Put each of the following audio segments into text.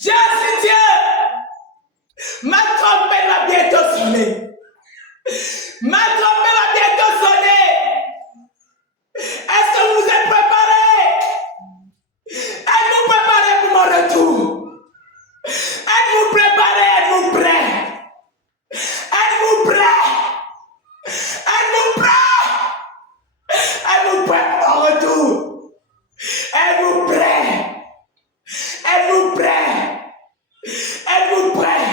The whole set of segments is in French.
Jésus Dieu, ma trompette va bientôt sonner. Ma trompette va bientôt sonner. Est-ce que vous êtes préparés? Êtes-vous préparés pour mon retour? Êtes-vous préparés? Êtes-vous prêts? Êtes-vous prêts? Êtes-vous prêts? Êtes-vous prêts pour mon retour? Êtes-vous prêts? Êtes-vous prêts? Êtes-vous prêts?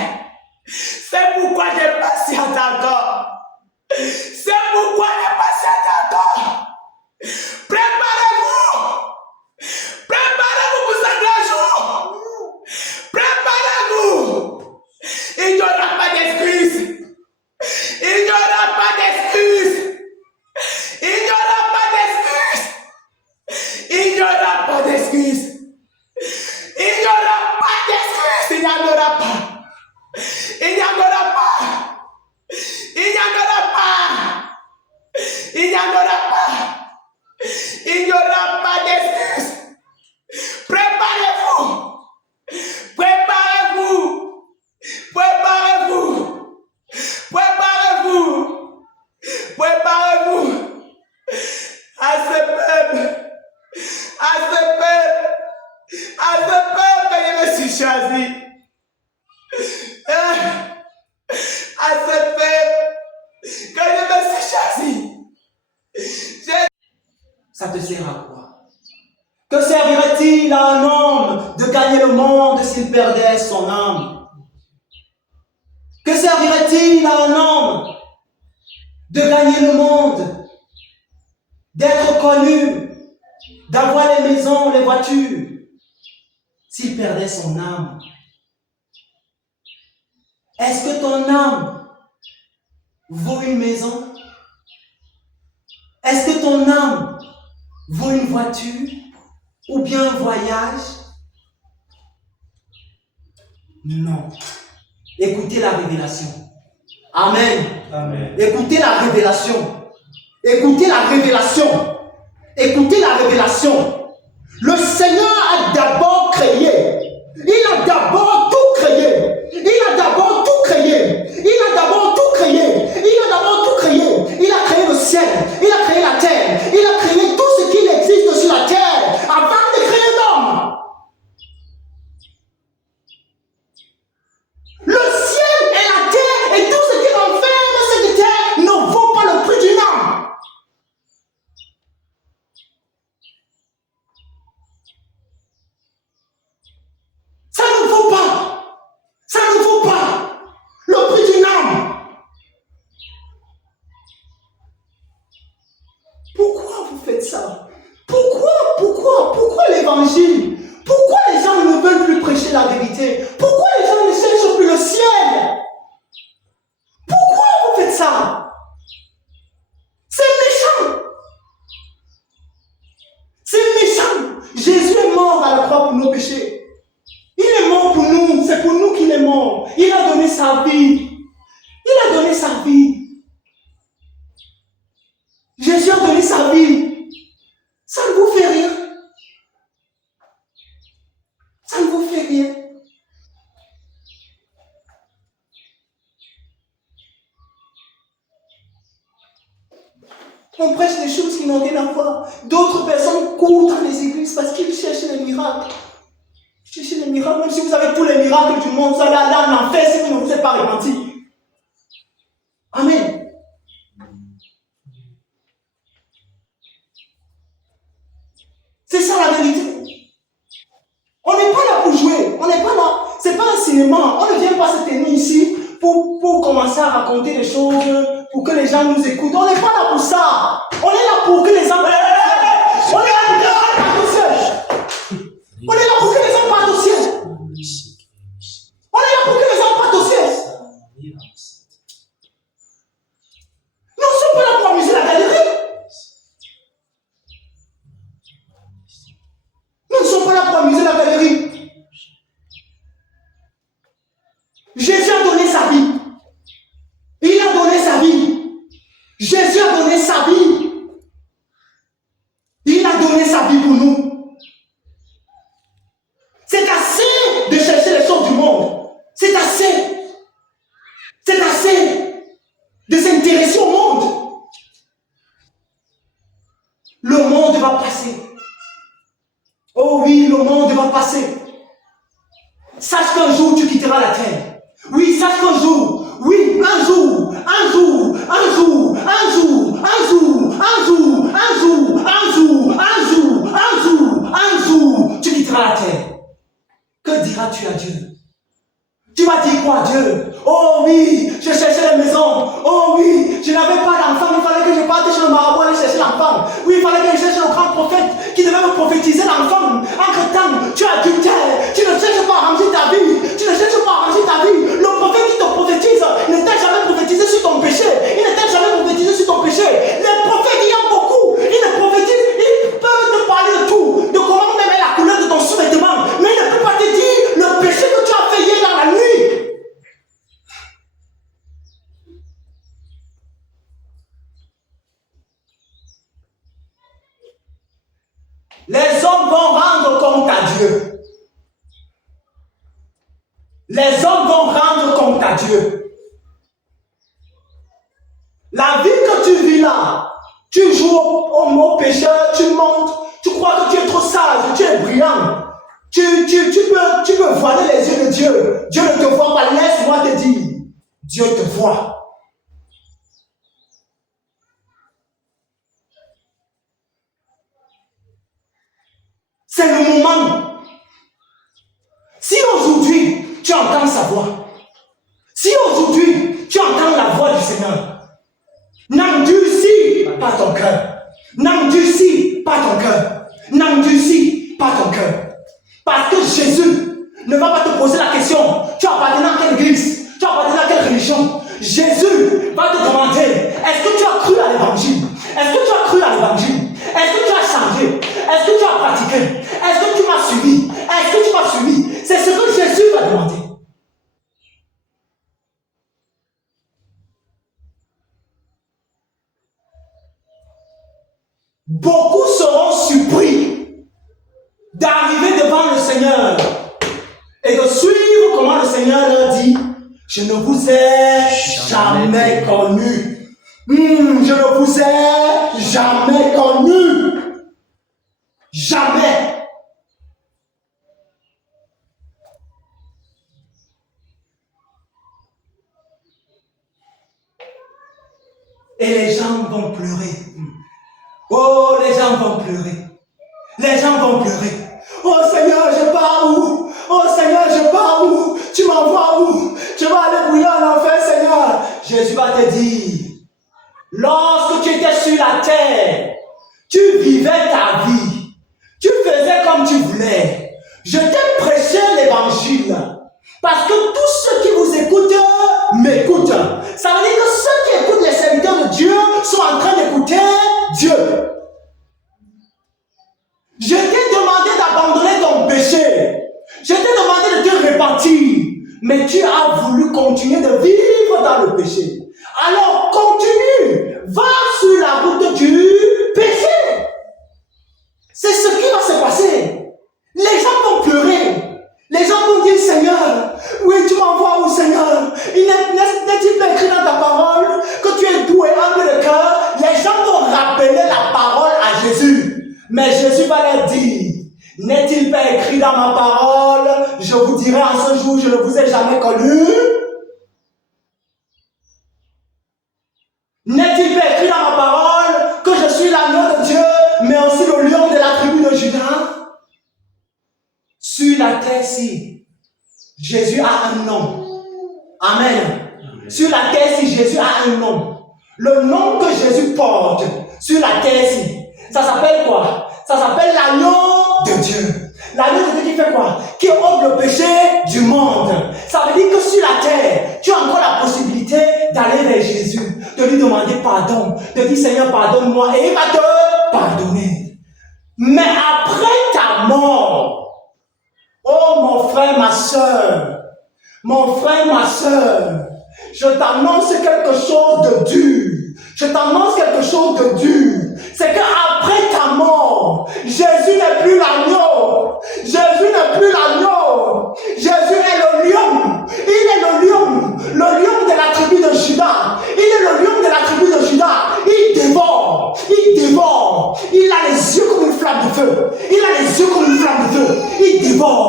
C'est pourquoi je patiente encore. C'est pourquoi je patiente encore. Préparez-vous. Préparez-vous pour ce grand jour. Préparez-vous. Il n'y aura pas d'excuses. Il n'y aura pas d'excuses. Il n'y aura pas d'excuses. Il n'y aura pas d'excuses. Il n'y aura pas d'excuses. Il n'y en aura pas. Il n'y en aura pas. Il n'y en aura pas. Il n'y en aura pas. Il n'y aura pas d'excuses. Préparez-vous. Préparez-vous. Préparez-vous. Préparez-vous. Préparez-vous. À ce peuple. À ce peuple. À ce peuple que je me suis choisi. À ce peuple que je me suis choisi. Ça te sert à quoi? Que servirait-il à un homme de gagner le monde s'il perdait son âme? Que servirait-il à un homme de gagner le monde, d'être connu, d'avoir les maisons, les voitures, s'il perdait son âme? Est-ce que ton âme vaut une maison? Est-ce que ton âme vaut une voiture ou bien un voyage? Non. Écoutez la révélation. Amen. Amen. Écoutez la révélation. Écoutez la révélation. Écoutez la révélation. Le Seigneur a d'abord créé. Il a d'abord tout créé. Il a d'abord tout créé. Il a d'abord tout créé. Il a d'abord tout créé. Il a créé le ciel. Il a créé la terre. Il a créé tout ce qui existe sur la terre avant de créer l'homme. Le ciel et la terre et tout ce qui renferme cette terre ne vaut pas le prix d'une âme. Ça ne vaut pas. Ça ne vaut pas le prix d'une âme. Pourquoi vous faites ça? Pourquoi l'évangile? Pourquoi les gens ne veulent plus prêcher la vérité? Pourquoi les gens ne cherchent plus le ciel? Pourquoi vous faites ça? C'est méchant. C'est méchant. Jésus est mort à la croix pour nos péchés. Il est mort pour nous. C'est pour nous qu'il est mort. Il a donné sa vie. Il a donné sa vie. Jésus a donné sa vie. Ça ne vous fait rien. Ça ne vous fait rien. On prêche des choses qui n'ont rien à voir. D'autres personnes courent dans les églises parce qu'ils cherchent les miracles. Cherchez les miracles. Même si vous avez tous les miracles du monde, vous allez aller en enfer si vous ne vous êtes pas repenti. Amen. C'est ça la vérité. On n'est pas là pour jouer. On n'est pas là. C'est pas un cinéma. On ne vient pas se tenir ici pour commencer à raconter des choses, pour que les gens nous écoutent. On n'est pas là pour ça. On est là pour que les gens... On est là pour que les gens partent au ciel. On est là pour que les gens partent au ciel. On est là pour que les gens partent au ciel. Nous ne sommes pas là pour amuser la galerie. Nous ne sommes pas là pour amuser la galerie. Jésus a donné sa vie. Il a donné sa vie. Jésus a donné sa vie. passer. Sache qu'un jour, tu quitteras la terre. Oui, sache qu'un jour, oui, un jour, tu quitteras la terre. Que diras-tu à Dieu? Tu vas dire quoi à Dieu? Oh oui, je cherchais la maison. Oh oui, je n'avais pas d'enfant. Il fallait que je parte chez le marabout aller chercher l'enfant. Oui, il fallait que je cherche le grand prophète qui devait me prophétiser l'enfant. Entre-temps, tu as du terre. Tu ne cherches pas à ranger ta vie. Tu ne cherches pas à ranger ta vie. Le prophète qui te prophétise ne t'a jamais prophétisé sur ton péché. Il ne t'a jamais prophétisé sur ton péché. Les prophètes, il y a beaucoup. Ils ne prophétisent, ils peuvent te parler de tout. De comment même est la couleur de ton sous-vêtement. Mais ils ne peuvent pas te dire le péché que tu as fait hier dans la nuit. Les hommes vont rendre compte à Dieu. Les hommes vont rendre compte à Dieu. La vie que tu vis là, tu joues au pécheur, tu montes, tu crois que tu es trop sage, tu es brillant. Tu peux voiler les yeux de Dieu. Dieu ne te voit pas, laisse-moi te dire. Dieu te voit. C'est le moment. Si aujourd'hui, tu entends sa voix, si aujourd'hui, tu entends la voix du Seigneur, n'endurcis pas ton cœur. N'endurcis pas ton cœur. N'endurcis pas ton cœur. Parce que Jésus ne va pas te poser la question, tu appartiens à quelle église, tu appartiens à quelle religion. Jésus va te demander, est-ce que tu as cru à l'évangile? Est-ce que tu as cru à l'évangile? Est-ce que tu as changé? Est-ce que tu as pratiqué? Est-ce que tu m'as suivi? Est-ce que tu m'as suivi? C'est ce que Jésus va demander. Beaucoup seront surpris d'arriver devant le Seigneur et de suivre comment le Seigneur leur dit, je ne vous ai jamais connu. Je ne vous ai jamais connu. Jamais. Et les gens vont pleurer. Oh, les gens vont pleurer. Les gens vont pleurer. Oh Seigneur, je pars où? Oh Seigneur, je pars où? Tu m'envoies où? Je vais aller brûler en enfer, Seigneur. Jésus va te dire, lorsque tu étais sur la terre, tu vivais ta vie. Tu faisais comme tu voulais. Je t'ai prêché l'évangile. Parce que tous ceux qui vous écoutent m'écoutent. Ça veut dire que ceux qui écoutent les serviteurs de Dieu sont en train d'écouter Dieu. Je t'ai demandé d'abandonner ton péché. Je t'ai demandé de te repentir. Mais tu as voulu continuer de vivre dans le péché. Alors continue. Va sur la route du péché. C'est ce qui va se passer. Les gens vont pleurer. Les gens vont dire, Seigneur, oui, tu m'envoies où, Seigneur? N'est-il pas écrit dans ta parole que tu es doux et humble de cœur? Les gens vont rappeler la parole à Jésus. Mais Jésus va leur dire, n'est-il pas écrit dans ma parole, je vous dirai en ce jour, je ne vous ai jamais connu? N'est-il pas écrit dans ma parole que je suis l'agneau de Dieu, mais aussi le lion de la tribu de Judas? Sur la terre-ci, Jésus a un nom. Amen. Sur la terre-ci, Jésus a un nom. Le nom que Jésus porte sur la terre-ci, ça s'appelle quoi? Ça s'appelle l'agneau de Dieu. L'agneau de Dieu qui fait quoi? Qui ôte le péché du monde. Ça veut dire que sur la terre, tu as encore la possibilité d'aller vers Jésus, de lui demander pardon, de dire Seigneur pardonne-moi et il va te pardonner. Mais après ta mort, oh mon frère, ma soeur, je t'annonce quelque chose de dur. Je t'annonce quelque chose de dur. C'est qu'après ta mort, Jésus n'est plus l'agneau. Jésus n'est plus l'agneau. Jésus est le lion. Il est le lion de la tribu de Judas. Il est le lion de la tribu de Judas. Il dévore. Il a les yeux comme une flamme de feu. Il a les yeux comme une flamme de feu. Il dévore.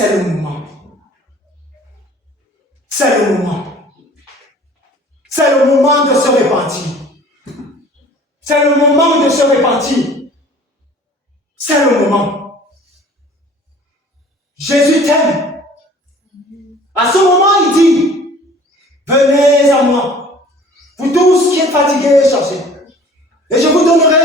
C'est le moment. C'est le moment. C'est le moment de se repentir. C'est le moment de se repentir. C'est le moment. Jésus t'aime. À ce moment, il dit, venez à moi, vous tous qui êtes fatigués et chargés, et je vous donnerai